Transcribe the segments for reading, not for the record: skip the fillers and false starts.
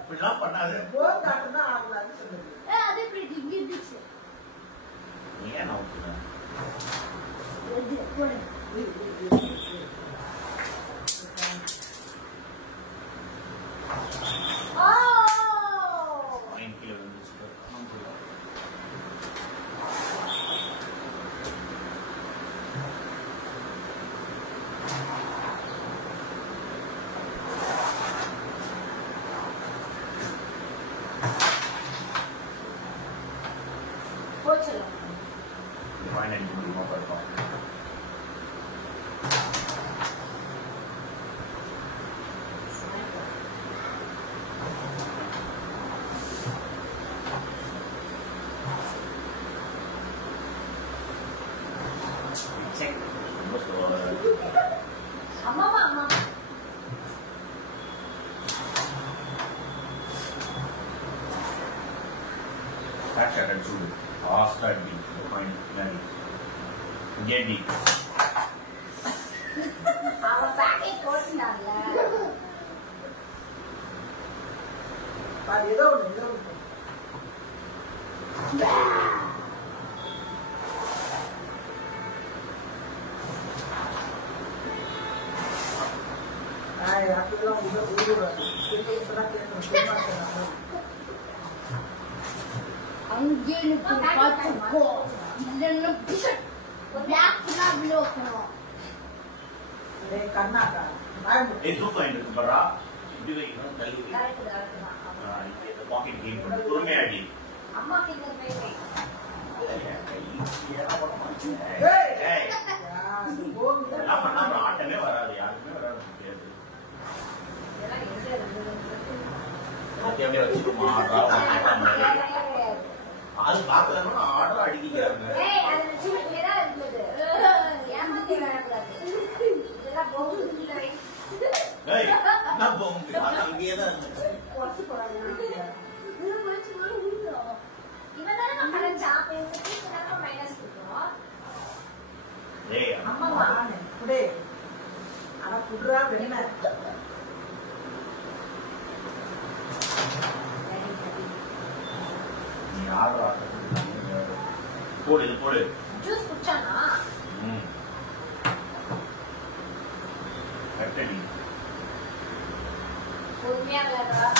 இப்படிலாம் பண்ணாது. அது எப்படி டிங்கி டிக்ஸ் நீ ஏன் நவுத்துற? ஆட்டமே வராது, யாருக்குமே வராது. அது பாக்கலன்னா ஆர்டர் அடிக்கிறாங்க. அங்கேயேதான் போடு, இது போடு. ஜூஸ் குடிச்சானா? கட்டடி பொறுமையா விளையாடுறா.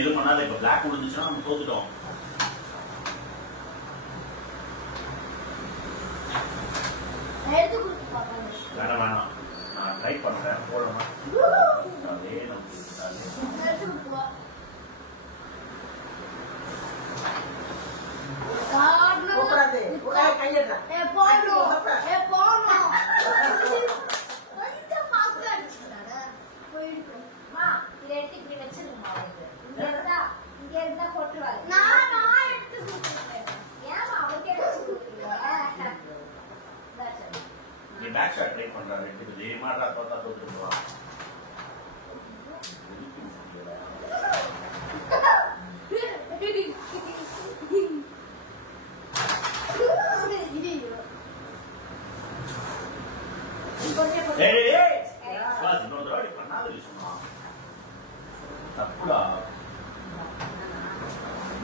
இது பண்ணாத. இப்ப பிளாக் முடிஞ்சுச்சுன்னா நம்ம தோத்துட்டோம். வேணாம் வேணாம், நான் ட்ரை பண்றேன். போடணும் அதே பேக் ஷாட் ட்ரை பண்றாரு. இதே மாட்டா தோத்தா தோத்துருவான்.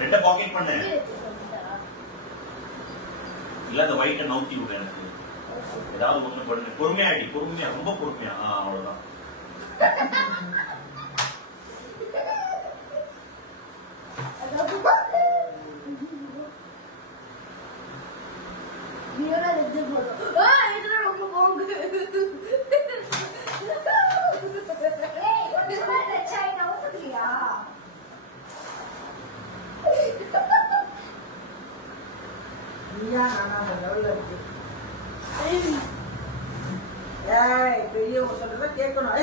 ரெட்ட பாக்கெட் பண்ணு. இல்ல அந்த ஒயிட்ட நவுத்தி விடு எனக்கு. ஏதாவது ஒண்ணு பண்ணு. பொறுமையா அடி, பொறுமையா, ரொம்ப பொறுமையா. அவ்வளவுதான். பெரியவங்க சொல்றத கேட்கணும்.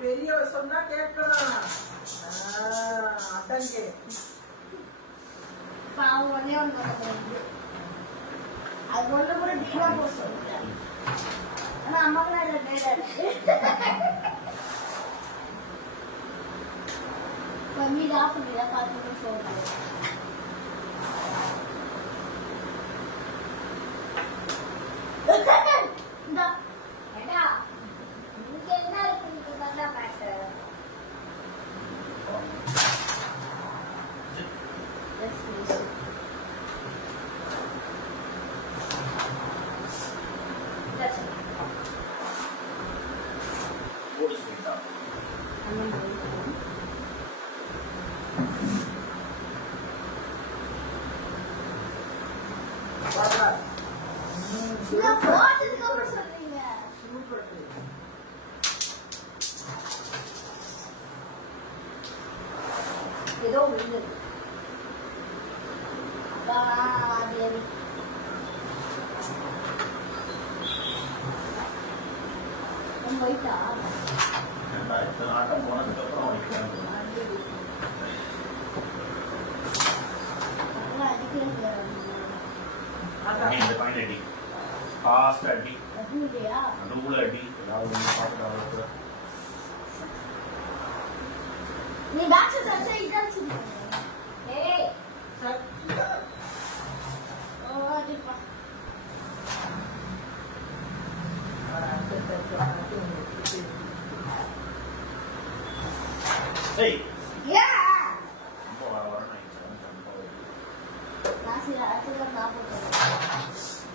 பெரியவ சொன்னா கேட்கணும். அடங்கே அது ஒண்ணு கூட டீலா போக சொல்லிட்டேன். ஆனா அம்மாவுக்கு நான் மம்மி தான் சொல்லியா பார்த்து சொல்றேன். ஏதோ விழுந்தது. போயிட்டா இத்தனை ஆட்டம் போனதுக்கு அப்புறம் அவனுக்கு இந்த பாயிண்ட் அடி ஃபாஸ்ட் அடி நடுவுல அடி ஏதாவது பார்த்துட்டு நீ பேட்ச் தச்சா இதாச்சு ஏய் ஓ அடிப்பா ஏய் யா ரொம்ப வர நான் சில அச்சல நான் போறேன்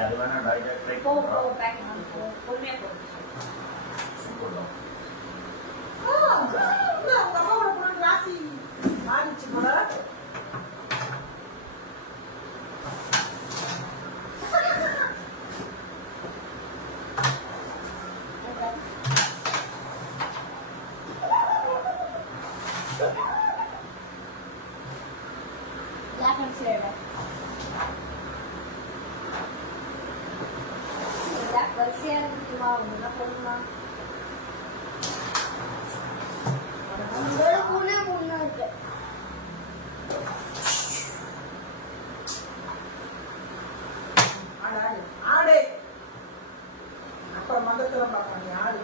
அது வேணா டைரக்ட் ட்ரை போ பேக் போ பொறுமையா போ சூப்பர் உங்க அம்மாவோட பொண்ணு ராசி ஆடிச்சு போல black and shade black வரிசையா இருக்குமா உள்ள போடுமா மூணு இருக்கு ஆடு ஆடு அப்புறம் மதத்துல பார்க்கலாம் நீ ஆடு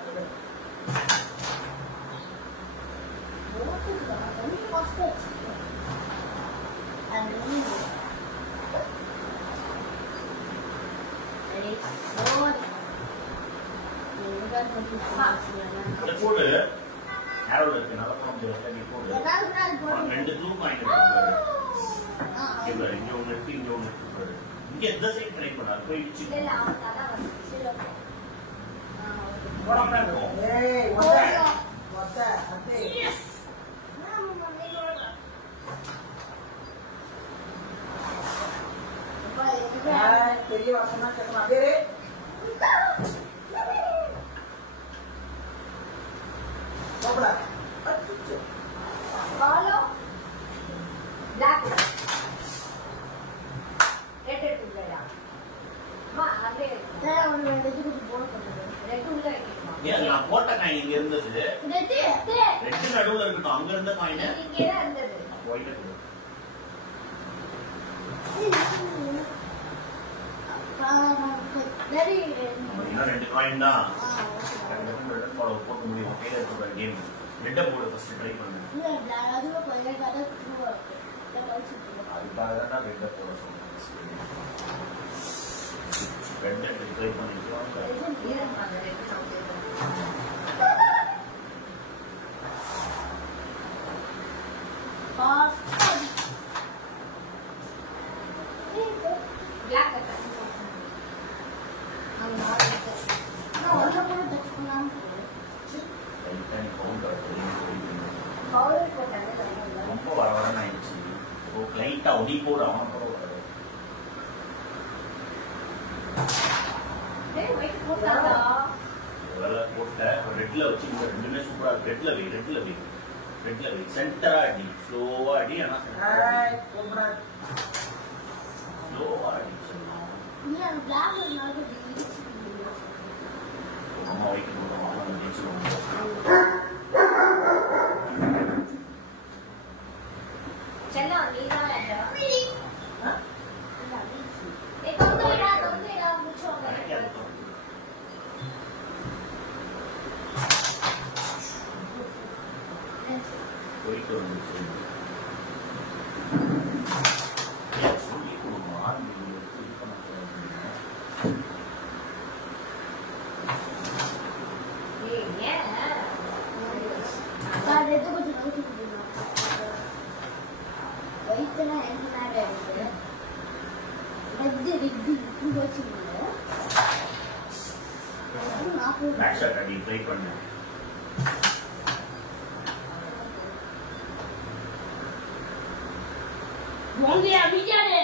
only faster and only ready so இந்த கோடு ஆரோல இருக்கு நல்லா பண்ண முடியாது நீ கோடு ரெண்டு ப்ளூ பாயிண்ட் இருக்கு இங்க ஒன்னு இருக்கு இங்க ஒன்னு இருக்கு இங்க எந்த சைடு கனெக்ட் பண்ணா போயிடுச்சு இல்ல அவன் தலை வந்து சரி ஓகே ஏய் வந்த அத்தே எஸ் நான் மம்மி சொல்றேன் பெரிய வாசனா கேட்கணும் அதே போடா அச்சோ follow black red எடுத்துக்கடா மா அதே ஒன்னு ரெண்டு போன் பண்ணுங்க ரெட் உள்ள வைக்கணுமா ஏன் நான் போட்ட காயின் இங்க இருந்தது ரெட் நடுவுல இருக்கட்டும் அங்க இருந்த காயின் இங்க தான் இருந்தது போயிட்டு இருக்கு வெரி இன்னும் ரெண்டு காயின் தான் ரெண்டு ஃபாலோ போட முடியும் கையில இருக்கிற கேம் ரெட்ட போர்டு ஃபர்ஸ்ட் ட்ரை பண்ணு இல்ல அதுல கொஞ்சம் கதை ட்ரூ இருக்கு அதுக்காக தான் ரெட்ட போட சொன்னேன் ரெட்ட ட்ரை பண்ணிக்கலாம் black ஒன்ன கூட டச் பண்ணாம பவுடர் போட்டாங்க ரொம்ப வரவரன்னு ஆயிடுச்சு லைட்டா ஒடி போட அவன கூட வராது வெயிட் போட்டாடா இதெல்லாம் போட்ட ரெட்ல வச்சு இந்த ரெண்டுமே சூப்பரா இருக்கு ரெட்ல வை சென்டரா அடி ஸ்லோவா அடி ஆனா ஏய் போடா ஸ்லோவா அடி சொல்லலாம் இல்ல black நாளைக்கு அம்மா வைக்கணும் அம்மா நினைச்சிருவோம் செல்லம் நீதான் இல்ல ஏ தொந்தேடா முச்சோங்க போயிட்டு வந்து சொல்லி கொடுக்கணும் ஆரம்பி இது பண்ணக்கூடாது எது கொஞ்சம் நோக்கி வயிற்றுலாம் எனக்கு நேரம் இருக்கு இப்படி வச்சுருங்க பேக் ஷாட் அடி ட்ரை பண்ணு மோங்கி அடிக்காதே